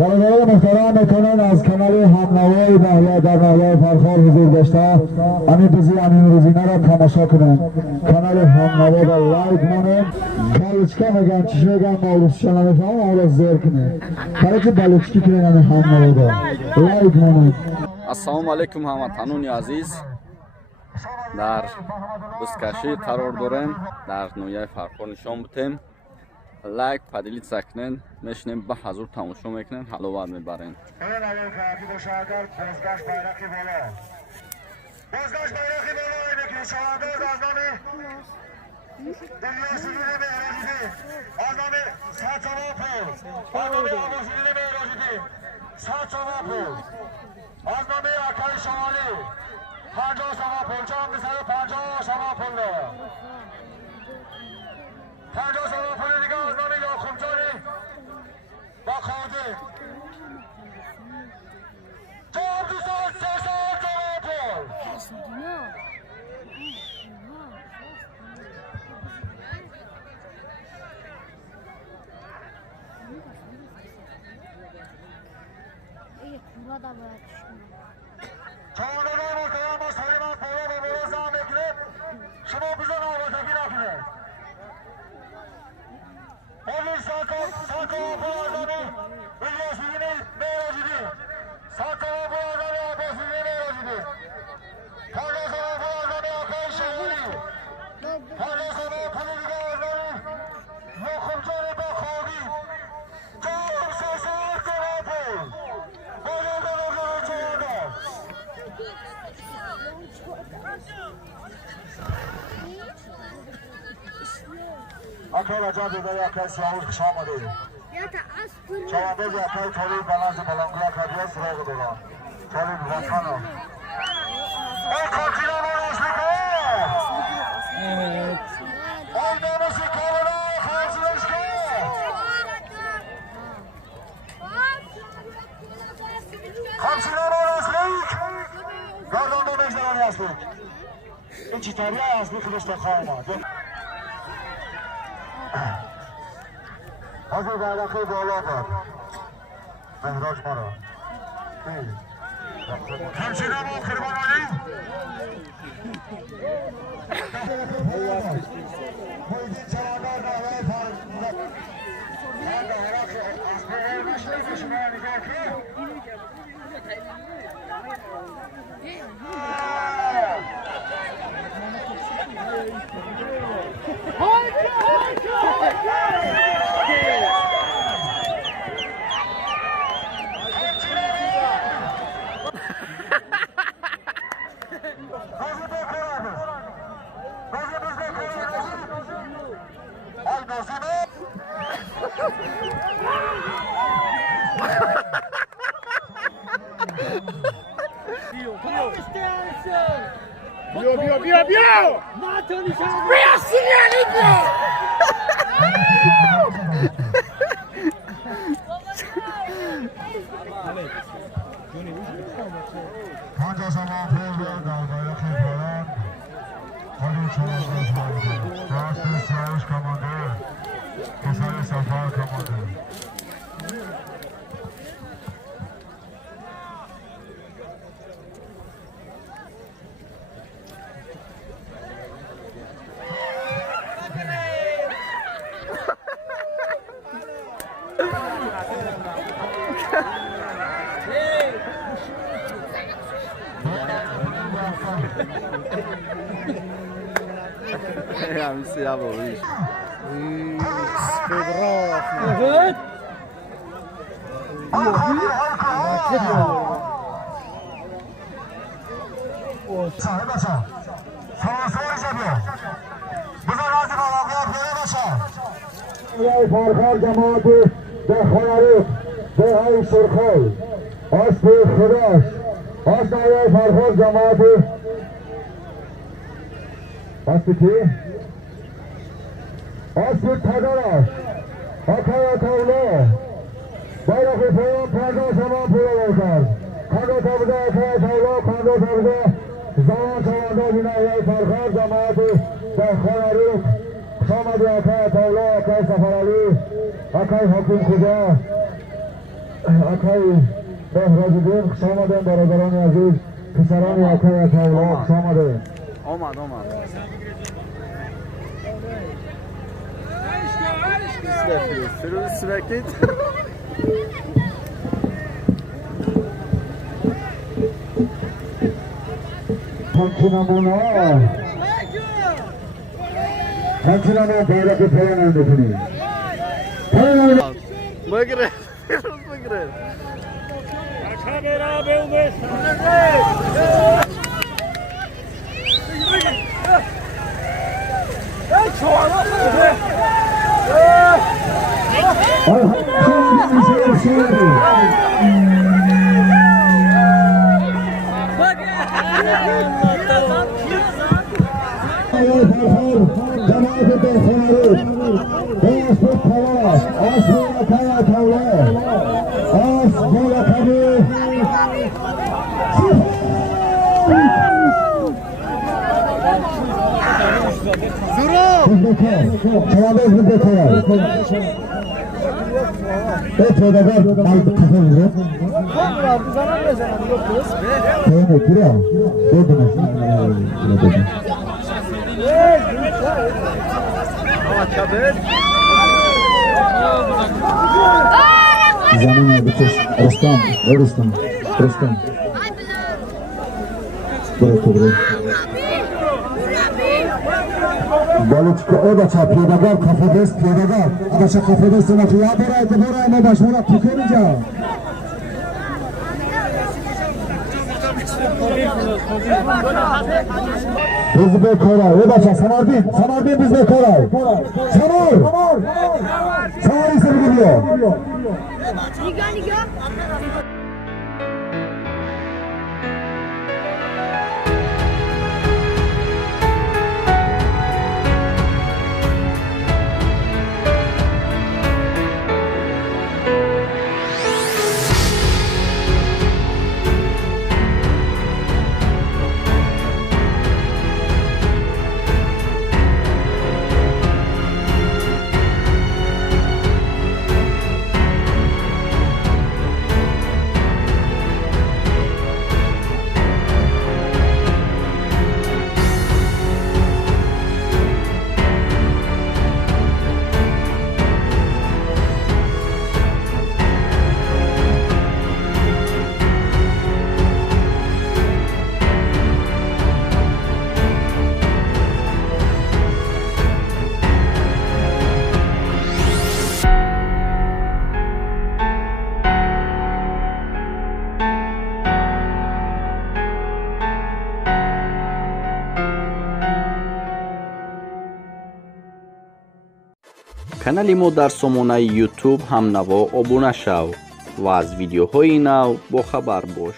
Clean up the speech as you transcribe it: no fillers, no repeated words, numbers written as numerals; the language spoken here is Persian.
برادران محترم میتونن از کانال همنوای بهلا در ناحیه فرخار حضور داشته همین بزی همین روزینه را تماشا کنن. کانال همنوا را لایک مانن. بلوچکا میگن چیش میگن مالوسشان نمیفهم اما را زیر کنه برای که بلوچکی کنن همنوا را لایک مانن. السلام علیکم هموطنان عزیز. در کشی قرار داریم، در نویه فرخار نشان بتیم. لایک پدیلیت سکنین، میشنیم به حضور تماشا میکنین، حلوت میبرین. از نامه اکای شمالی 50 سما پول جام بسر 50 سما پول داره 50 سما پول دیگه از نامه یاکومجانی با خاده جام 200 سما پول چاندگان محترم با سلیمان پولا به بروز هم بکنید شما بزن آبادگی نکنید بولید ساکا آبا آزامی ویلیاسیدینی میراجیدی ساکا آبا آزامی آباسیدینی میراجیدی پانداز آبا آزامی آقای شهری پانداز آبا پلی دیگه آزامی یاکومجانی با خوابی جام 300 پول اکای رجا بیداری اکای سیاهوش کش آمده چوانده بی اکای تولید بلنز بلنگوی اکادیه سراغ دارم تولید وطنه ای کانتینه ما رسلیکه ای نمسی کاملا خانسیدش که خانسینه ما رسلیک گردان دو مجدرانی رسلیک این چی تریه رسلیک خودش تخواه اومد حضور به علاقه بالا بر مهراج ما را همچنین ما خربان آلی مویدین چواندار ناوه فرد هر به علاقه از بغیر نشده شما نگاه که Bio! Merci, Yannick! هم سیاه باویش Evet. فرخار جماعت دخانریق به های سرخال آسپ خداش آسنای فرخار جماعت آسپ کی؟ آسپ تدارش آکای تاولا بایرخی پایان 50 سمان پولا بکر خدا تابده آکای تاولا خدا تابده زمان شوانده بینایی فرخار جماعت دخانریق شامد آکای تاولا آکای سفرالی آکای حکوم خدا اکای بهرازدین خوش آمدین برادران عزیز پسران اکای اکاولا خوش آمدین آمد سرکید همچنان بیرق پایان بکنید بگره کامرا به اومد زمین بکش رستم برو بالچکا او بچه پیداگر کافدست پیداگر بچه کافدست نخیاب برای اعتبار اما بشمارا تکه میجا biz bekoray o bachcha samardin biz bekoray samar ise gidiyor канали мо дар сомонаи YouTube ҳамнаво обуна шав ва аз видеоҳои нав бохабар бош.